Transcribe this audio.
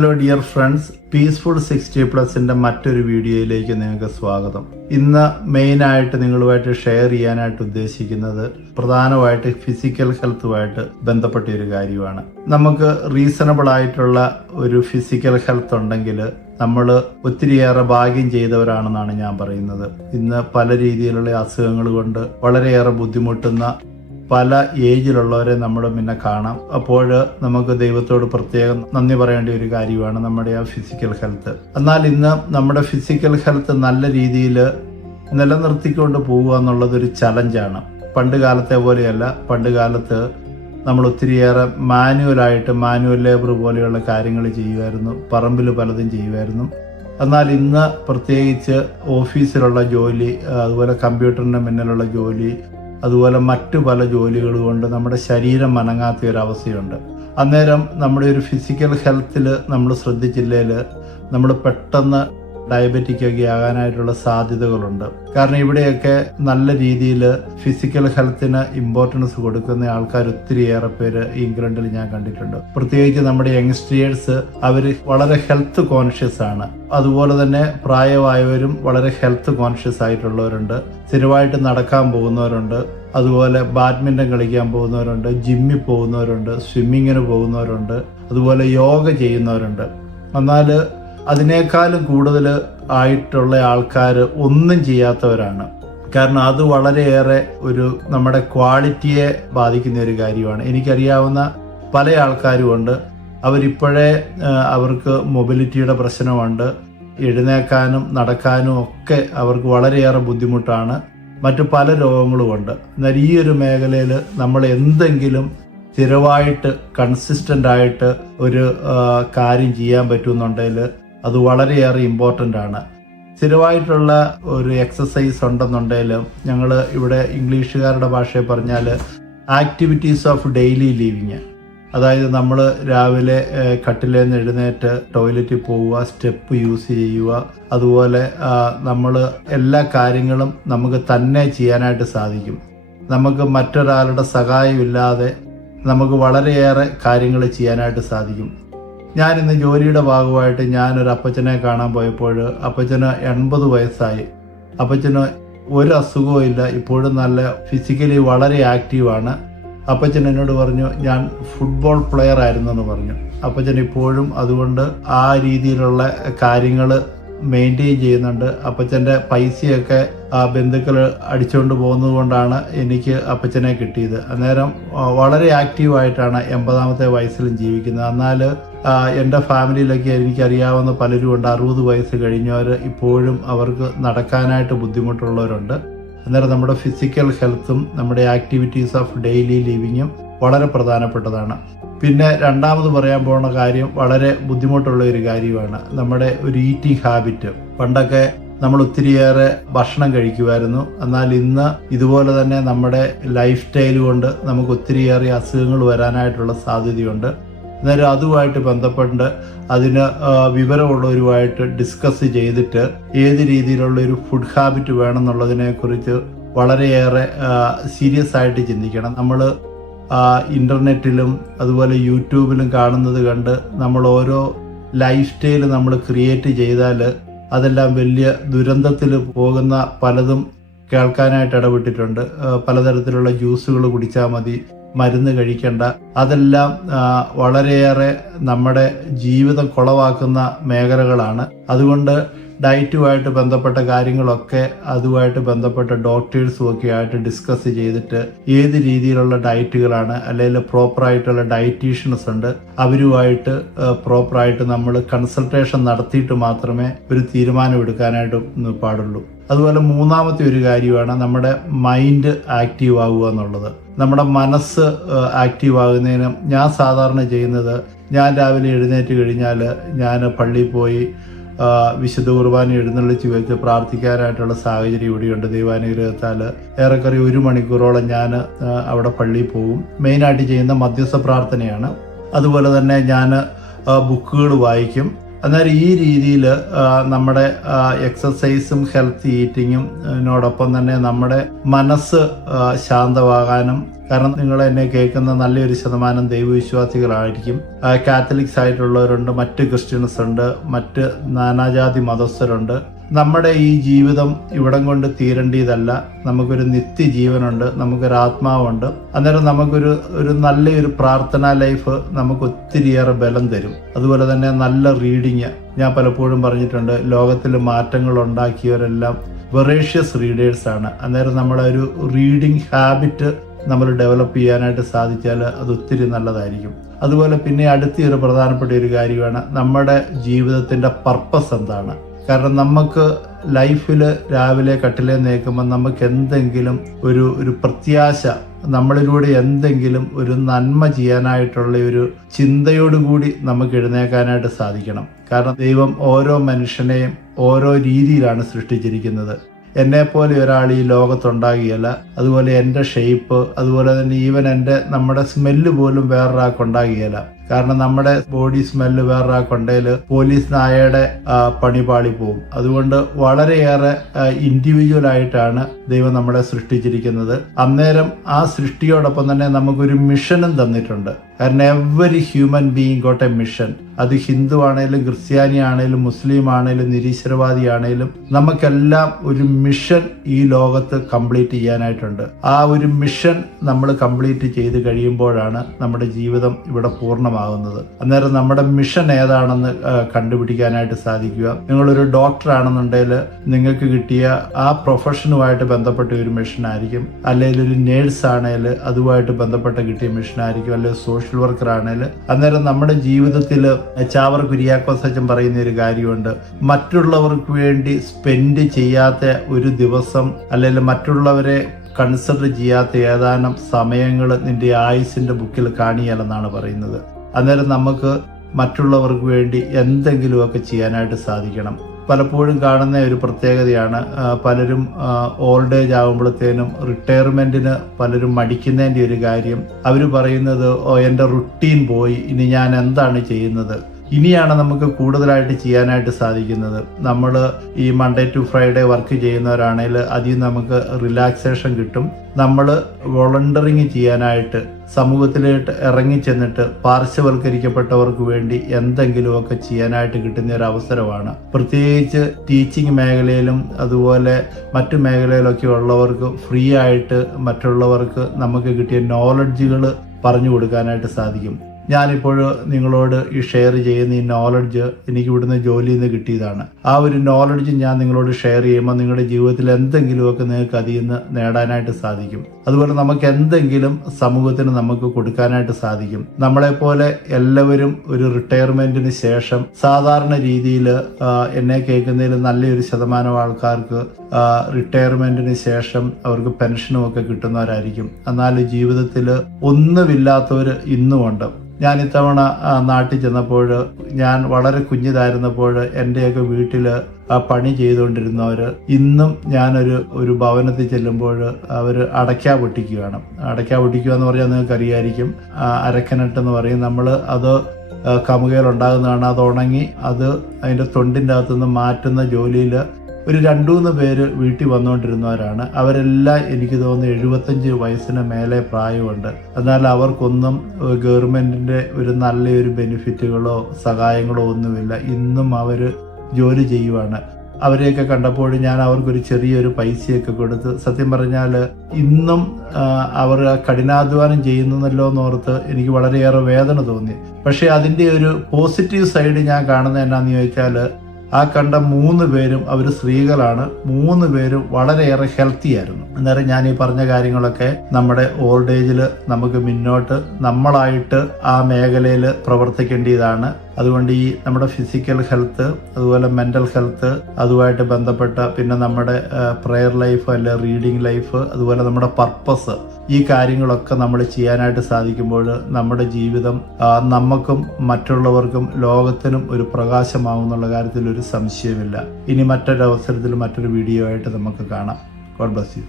Hello dear friends, peaceful 60+ മറ്റൊരു വീഡിയോയിലേക്ക് നിങ്ങൾക്ക് സ്വാഗതം. ഇന്ന് മെയിനായിട്ട് നിങ്ങളുമായിട്ട് ഷെയർ ചെയ്യാനായിട്ട് ഉദ്ദേശിക്കുന്നത് പ്രധാനമായിട്ട് ഫിസിക്കൽ ഹെൽത്തുമായിട്ട് ബന്ധപ്പെട്ട ഒരു കാര്യമാണ്. നമുക്ക് റീസണബിൾ ആയിട്ടുള്ള ഒരു ഫിസിക്കൽ ഹെൽത്ത് ഉണ്ടെങ്കിൽ നമ്മൾ ഒത്തിരിയേറെ ഭാഗ്യം ചെയ്തവരാണെന്നാണ് ഞാൻ പറയുന്നത്. ഇന്ന് പല രീതിയിലുള്ള അസുഖങ്ങൾ കൊണ്ട് വളരെയേറെ ബുദ്ധിമുട്ടുന്ന പല ഏജിലുള്ളവരെ നമ്മൾ പിന്നെ കാണാം. അപ്പോൾ നമുക്ക് ദൈവത്തോട് പ്രത്യേകം നന്ദി പറയേണ്ട ഒരു കാര്യമാണ് നമ്മുടെ ആ ഫിസിക്കൽ ഹെൽത്ത്. എന്നാൽ ഇന്ന് നമ്മുടെ ഫിസിക്കൽ ഹെൽത്ത് നല്ല രീതിയിൽ നിലനിർത്തിക്കൊണ്ട് പോവുക എന്നുള്ളത് ഒരു ചലഞ്ചാണ്. പണ്ട് കാലത്തെ പോലെയല്ല. പണ്ട് കാലത്ത് നമ്മൾ ഒത്തിരിയേറെ മാനുവൽ ലേബർ പോലെയുള്ള കാര്യങ്ങൾ ചെയ്യുമായിരുന്നു, പറമ്പിൽ പലതും ചെയ്യുമായിരുന്നു. എന്നാൽ ഇന്ന് പ്രത്യേകിച്ച് ഓഫീസിലുള്ള ജോലി, അതുപോലെ കമ്പ്യൂട്ടറിൻ്റെ മുന്നിലുള്ള ജോലി, അതുപോലെ മറ്റു പല ജോലികൾ കൊണ്ട് നമ്മുടെ ശരീരം അനങ്ങാത്ത ഒരവസ്ഥയുണ്ട്. അന്നേരം നമ്മുടെ ഒരു ഫിസിക്കൽ ഹെൽത്തിൽ നമ്മൾ ശ്രദ്ധിച്ചില്ലെങ്കിൽ നമ്മൾ പെട്ടെന്ന് ഡയബറ്റിക് ഒക്കെ ആകാനായിട്ടുള്ള സാധ്യതകളുണ്ട്. കാരണം ഇവിടെയൊക്കെ നല്ല രീതിയിൽ ഫിസിക്കൽ ഹെൽത്തിന് ഇമ്പോർട്ടൻസ് കൊടുക്കുന്ന ആൾക്കാർ ഒത്തിരിയേറെ പേര് ഇംഗ്ലണ്ടിൽ ഞാൻ കണ്ടിട്ടുണ്ട്. പ്രത്യേകിച്ച് നമ്മുടെ യങ്സ്റ്റേഴ്സ് അവർ വളരെ ഹെൽത്ത് കോൺഷ്യസ് ആണ്. അതുപോലെ തന്നെ പ്രായമായവരും വളരെ ഹെൽത്ത് കോൺഷ്യസ് ആയിട്ടുള്ളവരുണ്ട്. സ്ഥിരമായിട്ട് നടക്കാൻ പോകുന്നവരുണ്ട്, അതുപോലെ ബാഡ്മിൻ്റൺ കളിക്കാൻ പോകുന്നവരുണ്ട്, ജിമ്മിൽ പോകുന്നവരുണ്ട്, സ്വിമ്മിങ്ങിന് പോകുന്നവരുണ്ട്, അതുപോലെ യോഗ ചെയ്യുന്നവരുണ്ട്. എന്നാൽ അതിനേക്കാളും കൂടുതൽ ആയിട്ടുള്ള ആൾക്കാർ ഒന്നും ചെയ്യാത്തവരാണ്. കാരണം അത് വളരെയേറെ നമ്മുടെ ക്വാളിറ്റിയെ ബാധിക്കുന്ന ഒരു കാര്യമാണ്. എനിക്കറിയാവുന്ന പല ആൾക്കാരുമുണ്ട്, അവരിപ്പോഴേ അവർക്ക് മൊബിലിറ്റിയുടെ പ്രശ്നമുണ്ട്, എഴുന്നേക്കാനും നടക്കാനും ഒക്കെ അവർക്ക് വളരെയേറെ ബുദ്ധിമുട്ടാണ്. മറ്റു പല രോഗങ്ങളുമുണ്ട്. എന്നാൽ ഈ ഒരു മേഖലയിൽ നമ്മൾ എന്തെങ്കിലും സ്ഥിരമായിട്ട് കൺസിസ്റ്റൻ്റ് ആയിട്ട് ഒരു കാര്യം ചെയ്യാൻ പറ്റുമെന്നുണ്ടെങ്കിൽ അത് വളരെയേറെ ഇമ്പോർട്ടൻ്റ് ആണ്. സ്ഥിരമായിട്ടുള്ള ഒരു എക്സസൈസ് ഉണ്ടെന്നുണ്ടെങ്കിൽ ഞങ്ങൾ ഇവിടെ ഇംഗ്ലീഷുകാരുടെ ഭാഷയിൽ പറഞ്ഞാൽ ആക്ടിവിറ്റീസ് ഓഫ് ഡെയിലി ലിവിങ്, അതായത് നമ്മൾ രാവിലെ കട്ടിലേന്ന് എഴുന്നേറ്റ് ടോയ്ലറ്റിൽ പോവുക, സ്റ്റെപ്പ് യൂസ് ചെയ്യുക, അതുപോലെ നമ്മൾ എല്ലാ കാര്യങ്ങളും നമുക്ക് തന്നെ ചെയ്യാനായിട്ട് സാധിക്കും. നമുക്ക് മറ്റൊരാളുടെ സഹായമില്ലാതെ നമുക്ക് വളരെയേറെ കാര്യങ്ങൾ ചെയ്യാനായിട്ട് സാധിക്കും. ഞാനിന്ന് ജോലിയുടെ ഭാഗമായിട്ട് ഞാനൊരു അപ്പച്ചനെ കാണാൻ പോയപ്പോൾ അപ്പച്ചന് 80 വയസ്സായി. അപ്പച്ചന് ഒരു അസുഖവും ഇല്ല, ഇപ്പോഴും നല്ല ഫിസിക്കലി വളരെ ആക്റ്റീവാണ്. അപ്പച്ചൻ എന്നോട് പറഞ്ഞു, ഞാൻ ഫുട്ബോൾ പ്ലെയർ ആയിരുന്നെന്ന് പറഞ്ഞു. അപ്പച്ചൻ ഇപ്പോഴും അതുകൊണ്ട് ആ രീതിയിലുള്ള കാര്യങ്ങൾ മെയിൻറ്റെയിൻ ചെയ്യുന്നുണ്ട്. അപ്പച്ചൻ്റെ പൈസയൊക്കെ ബന്ധുക്കൾ അടിച്ചുകൊണ്ട് പോകുന്നത് കൊണ്ടാണ് എനിക്ക് അപ്പച്ചനെ കിട്ടിയത്. അന്നേരം വളരെ ആക്റ്റീവായിട്ടാണ് 80ാമത്തെ വയസ്സിലും ജീവിക്കുന്നത്. എന്നാൽ എൻ്റെ ഫാമിലിയിലൊക്കെ എനിക്കറിയാവുന്ന പലരും ഉണ്ട്, 60 വയസ്സ് കഴിഞ്ഞവർ ഇപ്പോഴും അവർക്ക് നടക്കാനായിട്ട് ബുദ്ധിമുട്ടുള്ളവരുണ്ട്. അന്നേരം നമ്മുടെ ഫിസിക്കൽ ഹെൽത്തും നമ്മുടെ ആക്ടിവിറ്റീസ് ഓഫ് ഡെയിലി ലിവിങ്ങും വളരെ പ്രധാനപ്പെട്ടതാണ്. പിന്നെ രണ്ടാമത് പറയാൻ പോകുന്ന കാര്യം വളരെ ബുദ്ധിമുട്ടുള്ള ഒരു കാര്യമാണ്, നമ്മുടെ ഒരു ഈറ്റിംഗ് ഹാബിറ്റ്. പണ്ടൊക്കെ നമ്മൾ ഒത്തിരിയേറെ ഭക്ഷണം കഴിക്കുമായിരുന്നു. എന്നാൽ ഇന്ന് ഇതുപോലെ തന്നെ നമ്മുടെ ലൈഫ് സ്റ്റൈൽ കൊണ്ട് നമുക്ക് ഒത്തിരിയേറെ അസുഖങ്ങൾ വരാനായിട്ടുള്ള സാധ്യതയുണ്ട്. അന്നേരം അതുമായിട്ട് ബന്ധപ്പെട്ട് അതിന് വിവരമുള്ളവരുമായിട്ട് ഡിസ്കസ് ചെയ്തിട്ട് ഏത് രീതിയിലുള്ള ഒരു ഫുഡ് ഹാബിറ്റ് വേണമെന്നുള്ളതിനെക്കുറിച്ച് വളരെയേറെ സീരിയസ് ആയിട്ട് ചിന്തിക്കണം. നമ്മൾ ഇൻ്റർനെറ്റിലും അതുപോലെ യൂട്യൂബിലും കാണുന്നത് കണ്ട് നമ്മൾ ഓരോ ലൈഫ് സ്റ്റൈൽ നമ്മൾ ക്രിയേറ്റ് ചെയ്താൽ അതെല്ലാം വലിയ ദുരന്തത്തിൽ പോകുന്ന പലതും കേൾക്കാനായിട്ട് ഇടപെട്ടിട്ടുണ്ട്. പലതരത്തിലുള്ള ജ്യൂസുകൾ കുടിച്ചാൽ മതി, മരുന്ന് കഴിക്കേണ്ട, അതെല്ലാം വളരെയേറെ നമ്മുടെ ജീവിതം കുളവാക്കുന്ന മേഖലകളാണ്. അതുകൊണ്ട് ഡയറ്റുമായിട്ട് ബന്ധപ്പെട്ട കാര്യങ്ങളൊക്കെ അതുമായിട്ട് ബന്ധപ്പെട്ട ഡോക്ടേഴ്സും ഒക്കെ ആയിട്ട് ഡിസ്കസ് ചെയ്തിട്ട് ഏത് രീതിയിലുള്ള ഡയറ്റുകളാണ്, അല്ലെങ്കിൽ പ്രോപ്പറായിട്ടുള്ള ഡയറ്റീഷ്യൻസ് ഉണ്ട്, അവരുമായിട്ട് പ്രോപ്പറായിട്ട് നമ്മൾ കൺസൾട്ടേഷൻ നടത്തിയിട്ട് മാത്രമേ ഒരു തീരുമാനം എടുക്കാനായിട്ട് പാടുള്ളൂ. അതുപോലെ മൂന്നാമത്തെ ഒരു കാര്യമാണ് നമ്മുടെ മൈൻഡ് ആക്റ്റീവ് ആവുക എന്നുള്ളത്. നമ്മുടെ മനസ്സ് ആക്റ്റീവ് ആകുന്നതിന് ഞാൻ സാധാരണ ചെയ്യുന്നത്, ഞാൻ രാവിലെ എഴുന്നേറ്റ് കഴിഞ്ഞാൽ ഞാൻ പള്ളിയിൽ പോയി വിശുദ്ധ കുർബാന എഴുന്നള്ളിച്ച് വെച്ച് പ്രാർത്ഥിക്കാനായിട്ടുള്ള സാഹചര്യം ഇവിടെയുണ്ട്. ദൈവാനുഗ്രഹത്താൽ ഏറെക്കുറെ 1 മണിക്കൂറോളം ഞാൻ അവിടെ പള്ളിയിൽ പോകും. മെയിനായിട്ട് ചെയ്യുന്ന മധ്യസ്ഥ പ്രാർത്ഥനയാണ്. അതുപോലെ തന്നെ ഞാൻ ബുക്കുകൾ വായിക്കും. അന്നേരം ഈ രീതിയിൽ നമ്മുടെ എക്സസൈസും ഹെൽത്ത് ഈറ്റിങ്ങും തന്നെ നമ്മുടെ മനസ്സ് ശാന്തമാകാനും, കാരണം നിങ്ങൾ എന്നെ കേൾക്കുന്ന നല്ലൊരു ശതമാനം ദൈവവിശ്വാസികളായിരിക്കും. കാത്തലിക്സ് ആയിട്ടുള്ളവരുണ്ട്, മറ്റ് ക്രിസ്ത്യൻസ് ഉണ്ട്, മറ്റ് നാനാജാതി മതസ്ഥരുണ്ട്. നമ്മുടെ ഈ ജീവിതം ഇവിടം കൊണ്ട് തീരേണ്ടതല്ല. നമുക്കൊരു നിത്യജീവനുണ്ട്, നമുക്കൊരു ആത്മാവുണ്ട്. അന്നേരം നമുക്കൊരു നല്ലൊരു പ്രാർത്ഥനാ ലൈഫ് നമുക്ക് ഒത്തിരിയേറെ ബലം തരും. അതുപോലെ തന്നെ നല്ല റീഡിങ്. ഞാൻ പലപ്പോഴും പറഞ്ഞിട്ടുണ്ട്, ലോകത്തിൽ മാറ്റങ്ങൾ ഉണ്ടാക്കിയവരെല്ലാം വെറേഷ്യസ് റീഡേഴ്സ് ആണ്. അന്നേരം നമ്മളെ ഒരു റീഡിങ് ഹാബിറ്റ് നമ്മൾ ഡെവലപ്പ് ചെയ്യാനായിട്ട് സാധിച്ചാൽ അത് ഒത്തിരി നല്ലതായിരിക്കും. അതുപോലെ പിന്നെ അടുത്തൊരു പ്രധാനപ്പെട്ട ഒരു കാര്യമാണ് നമ്മുടെ ജീവിതത്തിൻ്റെ പർപ്പസ് എന്താണ്. കാരണം നമുക്ക് ലൈഫിൽ രാവിലെ കട്ടിലേ നേക്കുമ്പോൾ നമുക്ക് എന്തെങ്കിലും ഒരു പ്രത്യാശ, നമ്മളിലൂടെ എന്തെങ്കിലും ഒരു നന്മ ചെയ്യാനായിട്ടുള്ള ഒരു ചിന്തയോടുകൂടി നമുക്ക് എഴുന്നേക്കാനായിട്ട് സാധിക്കണം. കാരണം ദൈവം ഓരോ മനുഷ്യനെയും ഓരോ രീതിയിലാണ് സൃഷ്ടിച്ചിരിക്കുന്നത്. എന്നെപ്പോലെ ഒരാൾ ഈ ലോകത്തുണ്ടാകിയല്ല. അതുപോലെ എൻ്റെ ഷേപ്പ്, അതുപോലെ തന്നെ നമ്മുടെ സ്മെല്ല് പോലും വേറൊരാൾക്കുണ്ടാകിയല്ല. കാരണം നമ്മുടെ ബോഡി സ്മെല്ല് വേറൊരാൾക്കുണ്ടെങ്കിൽ പോലീസ് നായയുടെ പണി പാളി പോകും. അതുകൊണ്ട് വളരെയേറെ ഇൻഡിവിജ്വൽ ആയിട്ടാണ് ദൈവം നമ്മളെ സൃഷ്ടിച്ചിരിക്കുന്നത്. അന്നേരം ആ സൃഷ്ടിയോടൊപ്പം തന്നെ നമുക്കൊരു മിഷനും തന്നിട്ടുണ്ട്. കാരണം every human being got A mission. അത് ഹിന്ദു ആണേലും ക്രിസ്ത്യാനി ആണേലും മുസ്ലിം ആണേലും നിരീശ്വരവാദി ആണേലും നമുക്കെല്ലാം ഒരു മിഷൻ ഈ ലോകത്ത് കംപ്ലീറ്റ് ചെയ്യാനായിട്ടുണ്ട്. ആ ഒരു മിഷൻ നമ്മൾ കംപ്ലീറ്റ് ചെയ്ത് കഴിയുമ്പോഴാണ് നമ്മുടെ ജീവിതം ഇവിടെ പൂർണ്ണമാകുന്നത്. അന്നേരം നമ്മുടെ മിഷൻ ഏതാണെന്ന് കണ്ടുപിടിക്കാനായിട്ട് സാധിക്കുക. നിങ്ങളൊരു ഡോക്ടർ ആണെന്നുണ്ടെങ്കിൽ നിങ്ങൾക്ക് കിട്ടിയ ആ പ്രൊഫഷനുമായിട്ട് ബന്ധപ്പെട്ട ഒരു മിഷൻ ആയിരിക്കും. അല്ലെങ്കിൽ ഒരു നേഴ്സ് ആണെങ്കിൽ അതുമായിട്ട് ബന്ധപ്പെട്ട കിട്ടിയ മിഷൻ ആയിരിക്കും. അല്ലെങ്കിൽ സോഷ്യൽ വർക്കർ ആണെങ്കിൽ. അന്നേരം നമ്മുടെ ജീവിതത്തിൽ ചാവർ കുര്യാക്കോസ് അച്ഛൻ പറയുന്ന ഒരു കാര്യമുണ്ട്, മറ്റുള്ളവർക്ക് വേണ്ടി സ്പെൻഡ് ചെയ്യാത്ത ഒരു ദിവസം അല്ലെങ്കിൽ മറ്റുള്ളവരെ കൺസിഡർ ചെയ്യാത്ത ഏതാനും സമയങ്ങൾ നിന്റെ ആയുസിന്റെ ബുക്കിൽ കാണിയാലെന്നാണ് പറയുന്നത്. അന്നേരം നമുക്ക് മറ്റുള്ളവർക്ക് വേണ്ടി എന്തെങ്കിലുമൊക്കെ ചെയ്യാനായിട്ട് സാധിക്കണം. പലപ്പോഴും കാണുന്ന ഒരു പ്രത്യേകതയാണ്, പലരും ഓൾഡ് ഏജ് ആകുമ്പോഴത്തേനും റിട്ടയർമെന്റിന് പലരും മടിക്കുന്നതിൻ്റെ ഒരു കാര്യം. അവർ പറയുന്നത്, എൻ്റെ റുട്ടീൻ പോയി, ഇനി ഞാൻ എന്താണ് ചെയ്യുന്നത്. ഇനിയാണ് നമുക്ക് കൂടുതലായിട്ട് ചെയ്യാനായിട്ട് സാധിക്കുന്നത്. നമ്മൾ ഈ മൺഡേ ടു ഫ്രൈഡേ വർക്ക് ചെയ്യുന്നവരാണെങ്കിൽ അതിൽ നമുക്ക് റിലാക്സേഷൻ കിട്ടും. നമ്മൾ വോളണ്ടറിങ് ചെയ്യാനായിട്ട് സമൂഹത്തിലേക്ക് ഇറങ്ങിച്ചെന്നിട്ട് പാർശ്വവൽക്കരിക്കപ്പെട്ടവർക്ക് വേണ്ടി എന്തെങ്കിലുമൊക്കെ ചെയ്യാനായിട്ട് കിട്ടുന്ന ഒരു അവസരമാണ്. പ്രത്യേകിച്ച് ടീച്ചിങ് മേഖലയിലും അതുപോലെ മറ്റു മേഖലയിലൊക്കെ ഉള്ളവർക്ക് ഫ്രീ ആയിട്ട് മറ്റുള്ളവർക്ക് നമുക്ക് കിട്ടിയ നോളഡ്ജുകൾ പറഞ്ഞു കൊടുക്കാനായിട്ട് സാധിക്കും. ഞാനിപ്പോൾ നിങ്ങളോട് ഈ ഷെയർ ചെയ്യുന്ന ഈ നോളഡ്ജ് എനിക്ക് ഇവിടുന്ന് ജോലിയിൽ നിന്ന് കിട്ടിയതാണ്. ആ ഒരു നോളഡ്ജ് ഞാൻ നിങ്ങളോട് ഷെയർ ചെയ്യുമ്പോൾ നിങ്ങളുടെ ജീവിതത്തിൽ എന്തെങ്കിലുമൊക്കെ നിങ്ങൾക്ക് അതിൽ നിന്ന് നേടാനായിട്ട് സാധിക്കും. അതുപോലെ നമുക്ക് എന്തെങ്കിലും സമൂഹത്തിന് നമുക്ക് കൊടുക്കാനായിട്ട് സാധിക്കും. നമ്മളെപ്പോലെ എല്ലാവരും ഒരു റിട്ടയർമെന്റിന് ശേഷം സാധാരണ രീതിയിൽ എന്നെ കേൾക്കുന്നതിൽ നല്ലൊരു ശതമാനം ആൾക്കാർക്ക് റിട്ടയർമെന്റിന് ശേഷം അവർക്ക് പെൻഷനും ഒക്കെ കിട്ടുന്നവരായിരിക്കും. എന്നാൽ ജീവിതത്തിൽ ഒന്നുമില്ലാത്തവർ ഇന്നുമുണ്ട്. ഞാൻ ഇത്തവണ നാട്ടിൽ ചെന്നപ്പോൾ, ഞാൻ വളരെ കുഞ്ഞിതായിരുന്നപ്പോൾ എൻ്റെയൊക്കെ വീട്ടിൽ പണി ചെയ്തുകൊണ്ടിരുന്നവർ ഇന്നും ഞാനൊരു ഭവനത്തിൽ ചെല്ലുമ്പോൾ അവർ അടയ്ക്ക പൊട്ടിക്കുകയാണ്. അടയ്ക്ക പൊട്ടിക്കുക എന്ന് പറഞ്ഞാൽ നിങ്ങൾക്ക് അറിയായിരിക്കും, അരക്കനട്ടെന്ന് പറയും. നമ്മൾ അത് കമുകയിലുണ്ടാകുന്നതാണ്. അത് ഉണങ്ങി അത് അതിൻ്റെ തൊണ്ടിൻ്റെ അകത്തുനിന്ന് മാറ്റുന്ന ജോലിയിൽ ഒരു 2-3 പേര് വീട്ടിൽ വന്നുകൊണ്ടിരുന്നവരാണ്. അവരെല്ലാം എനിക്ക് തോന്നുന്നു 75 വയസ്സിന് മേലെ പ്രായമുണ്ട്. എന്നാൽ അവർക്കൊന്നും ഗവൺമെന്റിന്റെ ഒരു നല്ലൊരു ബെനിഫിറ്റുകളോ സഹായങ്ങളോ ഒന്നുമില്ല. ഇന്നും അവർ ജോലി ചെയ്യുവാണ്. അവരെയൊക്കെ കണ്ടപ്പോൾ ഞാൻ അവർക്കൊരു ചെറിയൊരു പൈസയൊക്കെ കൊടുത്ത്, സത്യം പറഞ്ഞാൽ ഇന്നും അവർ കഠിനാധ്വാനം ചെയ്യുന്നല്ലോ എന്നോർത്ത് എനിക്ക് വളരെയേറെ വേദന തോന്നി. പക്ഷെ അതിൻ്റെ ഒരു പോസിറ്റീവ് സൈഡ് ഞാൻ കാണുന്നത് എന്നാന്ന് ചോദിച്ചാൽ, ആ കണ്ട 3 പേരും അവർ സ്ത്രീകളാണ്. 3 പേരും വളരെയേറെ ഹെൽത്തി ആയിരുന്നു. അന്നേരം ഞാൻ ഈ പറഞ്ഞ കാര്യങ്ങളൊക്കെ നമ്മുടെ ഓൾഡ് ഏജിൽ നമുക്ക് മുന്നോട്ട് നമ്മളായിട്ട് ആ മേഖലയിൽ പ്രവർത്തിക്കേണ്ടതാണ്. അതുകൊണ്ട് ഈ നമ്മുടെ ഫിസിക്കൽ ഹെൽത്ത്, അതുപോലെ മെൻ്റൽ ഹെൽത്ത്, അതുമായിട്ട് ബന്ധപ്പെട്ട പിന്നെ നമ്മുടെ പ്രെയർ ലൈഫ് അല്ലെ റീഡിങ് ലൈഫ്, അതുപോലെ നമ്മുടെ പർപ്പസ്, ഈ കാര്യങ്ങളൊക്കെ നമ്മൾ ചെയ്യാനായിട്ട് സാധിക്കുമ്പോൾ നമ്മുടെ ജീവിതം നമുക്കും മറ്റുള്ളവർക്കും ലോകത്തിനും ഒരു പ്രകാശമാവും എന്നുള്ള കാര്യത്തിൽ ഒരു സംശയമില്ല. ഇനി മറ്റൊരവസരത്തിൽ മറ്റൊരു വീഡിയോ ആയിട്ട് നമുക്ക് കാണാം. God bless you.